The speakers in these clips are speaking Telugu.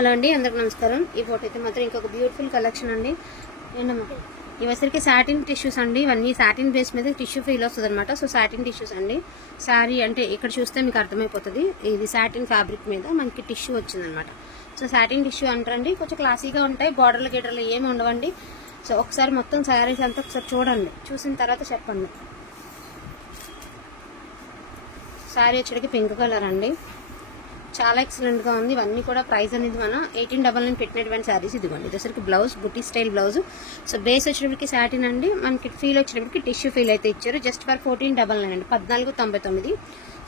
హలో అండి, అందరికి నమస్కారం. ఈ ఫోటో అయితే మాత్రం ఇంకొక బ్యూటిఫుల్ కలెక్షన్ అండి. ఏంటమ్మా ఇవసరికి సాటిన్ టిష్యూస్ అండి. ఇవన్నీ సాటిన్ బేస్ మీద టిష్యూ ఫీల్ వస్తుంది అనమాట. సో సాటిన్ టిష్యూస్ అండి. శారీ అంటే ఇక్కడ చూస్తే మీకు అర్థమైపోతుంది. ఇది సాటిన్ ఫ్యాబ్రిక్ మీద మనకి టిష్యూ వచ్చిందనమాట. సో సాటిన్ టిష్యూ అంటారండి. కొంచెం క్లాసీగా ఉంటాయి. బార్డర్లు గిడర్లు ఏమి ఉండవండి. సో ఒకసారి మొత్తం శారీస్ అంతా ఒకసారి చూడండి. చూసిన తర్వాత చెప్పండి. శారీ వచ్చేటికి పింక్ కలర్ అండి. చాలా ఎక్సలెంట్ గా ఉంది. ఇవన్నీ కూడా ప్రైస్ అనేది మనం 1899 పెట్టినటువంటి శారీస్. ఇదిగోండి, ఇది వచ్చరికి బ్లౌజ్ బుటీ స్టైల్ బ్లౌజ్. సో బేస్ వచ్చేటప్పటికి సాటిన్ అండి. మనకి ఫీల్ వచ్చేటప్పటికి టిష్యూ ఫీల్ అయితే ఇచ్చారు. జస్ట్ ఫర్ 1499 అండి, 1499.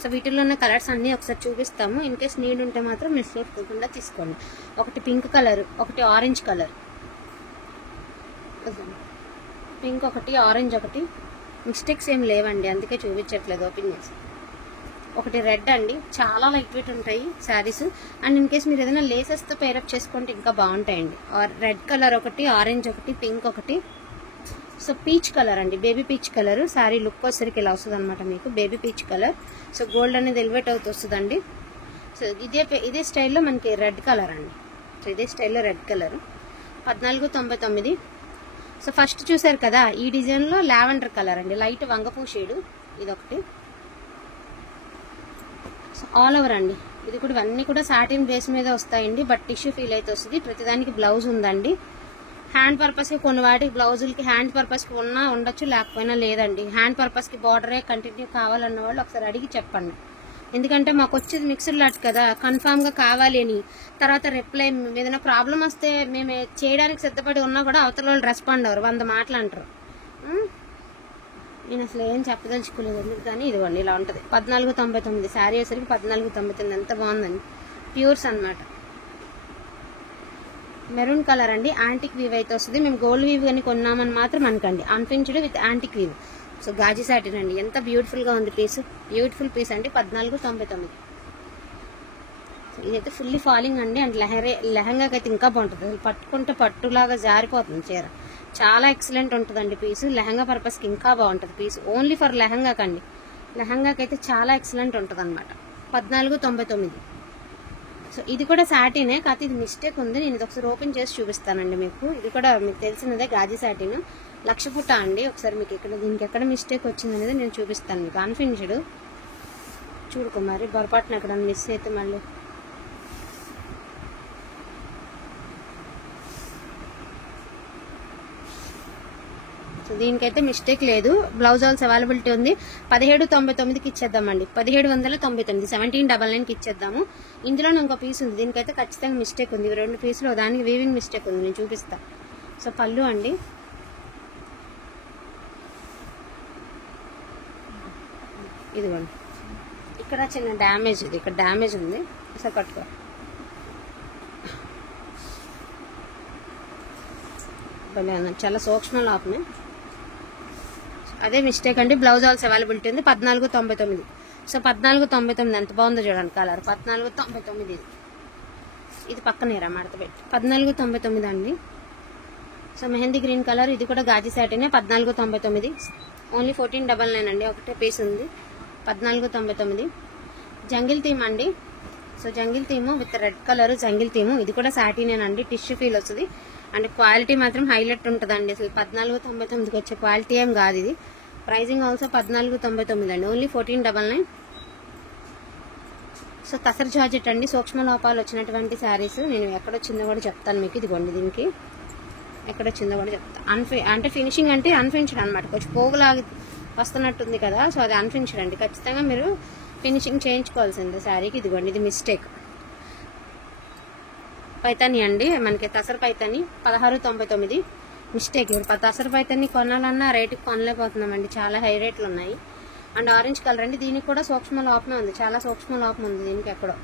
సో వీటిలో ఉన్న కలర్స్ అన్ని ఒకసారి చూపిస్తాము. ఇన్ కేస్ నీడ్ ఉంటే మాత్రం మిస్ చేసుకోకుండా తీసుకోండి. ఒకటి పింక్ కలర్, ఒకటి ఆరెంజ్ కలర్, పింక్ ఒకటి, ఆరెంజ్ ఒకటి. మిస్టేక్స్ ఏం లేవండి, అందుకే చూపించట్లేదు ఓపెన్ చేసి. ఒకటి రెడ్ అండి. చాలా లైట్ వెయిట్ ఉంటాయి శారీస్. అండ్ ఇన్ కేస్ మీరు ఏదైనా లేసెస్తో పేరప్ చేసుకుంటే ఇంకా బాగుంటాయండి. రెడ్ కలర్ ఒకటి, ఆరెంజ్ ఒకటి, పింక్ ఒకటి. సో పీచ్ కలర్ అండి, baby peach colour. Sari look వచ్చేసరికి ఇలా వస్తుంది అనమాట మీకు, baby peach colour. So gold అనేది ఎలివేట్ అవుతూ వస్తుందండి. సో ఇదే స్టైల్లో మనకి రెడ్ కలర్ అండి. సో ఇదే స్టైల్లో రెడ్ కలర్ 1499. సో ఫస్ట్ చూసారు కదా, ఈ డిజైన్లో లావెండర్ కలర్ అండి, లైట్ వంగపూ షేడు. ఇదొకటి ఆల్ ఓవర్ అండి. ఇది కూడా ఇవన్నీ కూడా సాటిన్ బేస్ మీద వస్తాయండి. బట్ టిష్యూ ఫీల్ అయితే వస్తుంది. ప్రతిదానికి బ్లౌజ్ ఉందండి. హ్యాండ్ పర్పస్కి కొన్ని వాటికి బ్లౌజులకి హ్యాండ్ పర్పస్కి ఉన్నా ఉండొచ్చు, లేకపోయినా లేదండి. హ్యాండ్ పర్పస్కి బార్డరే కంటిన్యూ కావాలన్న వాళ్ళు ఒకసారి అడిగి చెప్పండి. ఎందుకంటే మాకు వచ్చేది మిక్స్డ్ లాట్ కదా, కన్ఫామ్గా కావాలి అని. తర్వాత రిప్లై ఏదైనా ప్రాబ్లం వస్తే మేము చేయడానికి సిద్ధపడి ఉన్నా కూడా అవతల వాళ్ళు రెస్పాండ్ అవ్వరు, 100 మాటలు అంటారు. నేను అసలు ఏం చెప్పదలుచుకోలేదు కానీ ఇదిగోండి ఇలా ఉంటుంది. 1499 శారీ వేసరికి 1499. ఎంత బాగుందండి, ప్యూర్స్ అనమాట. మెరూన్ కలర్ అండి. యాంటిక్ వీవ్ అయితే వస్తుంది. మేము గోల్డ్ వీవ్ అని కొన్నామని మాత్రం అనుకోండి, unfinished with antique weave. So gaji satin అండి. ఎంత బ్యూటిఫుల్ గా ఉంది పీస్, బ్యూటిఫుల్ పీస్ అండి. 1499. ఇదైతే ఫుల్లీ ఫాలింగ్ అండి. అండ్ లెహంగాకి అయితే ఇంకా బాగుంటుంది. అసలు పట్టుకుంటే పట్టులాగా జారిపోతుంది చీర. చాలా ఎక్సలెంట్ ఉంటుందండి పీసు. లెహంగా పర్పస్కి ఇంకా బాగుంటుంది పీస్. ఓన్లీ ఫర్ లెహంగాకి అండి. లెహంగాకి అయితే చాలా ఎక్సలెంట్ ఉంటుంది అనమాట. 1499. సో ఇది కూడా సాటినే, కాకపోతే ఇది మిస్టేక్ ఉంది. నేను ఇది ఒకసారి ఓపెన్ చేసి చూపిస్తానండి మీకు. ఇది కూడా మీకు తెలిసినదే, గాజీ సాటిన్. 1,00,000 పుట్ట అండి. ఒకసారి మీకు ఇక్కడ దీనికి ఎక్కడ మిస్టేక్ వచ్చింది అనేది నేను చూపిస్తాను మీకు. అన్ఫినిష్డ్ చూడుకో మరి, పొరపాటున ఎక్కడ మిస్ అయితే మళ్ళీ. సో దీనికైతే మిస్టేక్ లేదు. బ్లౌజ్ ఆల్స్ అవైలబిలిటీ ఉంది. 1799కి ఇచ్చేద్దామండి. 1799, 1799కి ఇచ్చేద్దాము. ఇందులో ఇంకో పీస్ ఉంది, దీనికైతే ఖచ్చితంగా మిస్టేక్ ఉంది. 2 పీసులు, దానికి వీవింగ్ మిస్టేక్ ఉంది, నేను చూపిస్తా. సో పళ్ళు అండి. ఇదిగోండి, ఇక్కడ చిన్న డ్యామేజ్, ఇది ఇక్కడ డ్యామేజ్ ఉంది. సో కట్టుకో. చాలా సూక్ష్మ లోపమే. అదే మిస్టేక్ అండి. బ్లౌజ్ ఆల్స్ అవైలబిలిటీ ఉంది. 1499. సో 1499 ఎంత బాగుందో చూడండి కలర్. 1499. ఇది పక్కనేరా మడత పెట్టి 1499 అండి. So mehndi green colour. ఇది కూడా గాజీ సాటినే. 1499. ఓన్లీ 1499 అండి. ఒకటే పీస్ ఉంది. 1499. జంగిల్ థీమ్ అండి. So jungle theme with red colour jungle theme. ఇది కూడా సాటినేనండి. టిష్యూ ఫీల్ వస్తుంది. అండ్ క్వాలిటీ మాత్రం హైలైట్ ఉంటుందండి. అసలు 1499కి వచ్చే క్వాలిటీ ఏం కాదు ఇది. ప్రైజింగ్ ఆల్సో 1499 అండి. ఓన్లీ 1499. సో తసర్ జార్జెట్ అండి. సూక్ష్మ లోపాలు వచ్చినటువంటి శారీస్. నేను ఎక్కడొచ్చిందో కూడా చెప్తాను మీకు. ఇదిగోండి, దీనికి ఎక్కడొచ్చిందో కూడా చెప్తాను. అంటే ఫినిషింగ్ అంటే అన్ఫినిష్డ్ అనమాట. కొంచెం పోగులాగి వస్తున్నట్టుంది కదా, సో అది అన్ఫినిష్డ్ అండి. ఖచ్చితంగా మీరు ఫినిషింగ్ చేయించుకోవాల్సిందే శారీకి. ఇదిగోండి, ఇది మిస్టేక్. పైతాని అండి, మనకి తసర్ పైతాని. 1699. మిస్టేక్. తసర్ పైతాని కొనాలన్నా రేటుకి కొనలేకపోతున్నామండి, చాలా హై రేట్లు ఉన్నాయి. అండ్ ఆరెంజ్ కలర్ అండి. దీనికి కూడా సూక్ష్మ లోపమే ఉంది, చాలా సూక్ష్మ లోపం ఉంది దీనికి ఎక్కడో.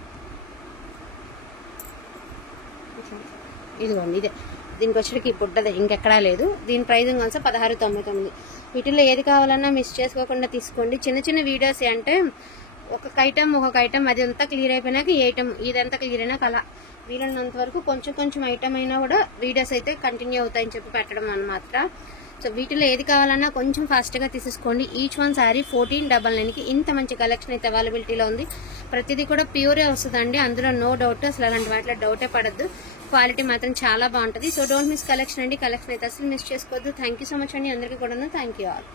ఇదిగోండి, ఇదే దీనికి వచ్చేటికి పుట్టదే, ఇంకెక్కడా లేదు. దీని ప్రైజింగ్ ఆల్సో 1699. వీటిల్లో ఏది కావాలన్నా మిస్ చేసుకోకుండా తీసుకోండి. చిన్న చిన్న వీడియోస్ అంటే ఒక్కొక్క ఐటమ్ అది అంతా క్లియర్ అయిపోయినాక ఈ ఐటమ్ ఇదంతా క్లియర్ అయినాక అలా వీలైనంత వరకు కొంచెం ఐటమ్ అయినా కూడా వీడియోస్ అయితే కంటిన్యూ అవుతాయని చెప్పి పెట్టడం అన్నమాట. సో వీటిలో ఏది కావాలన్నా కొంచెం ఫాస్ట్గా తీసేసుకోండి. ఈచ్ వన్ శారీ 1499కి ఇంత మంచి కలెక్షన్ అయితే అవైలబిలిటీలో ఉంది. ప్రతిదీ కూడా ప్యూరే వస్తుందండి, అందులో నో డౌట్. అసలు అలాంటి వాటిలో డౌటే పడద్దు. క్వాలిటీ మాత్రం చాలా బాగుంటుంది. సో డోంట్ మిస్ కలెక్షన్ అండి. కలెక్షన్ అయితే అసలు మిస్ చేసుకోవద్దు. థ్యాంక్ యూ సో మచ్ అండి అందరికీ కూడా. Thank you all.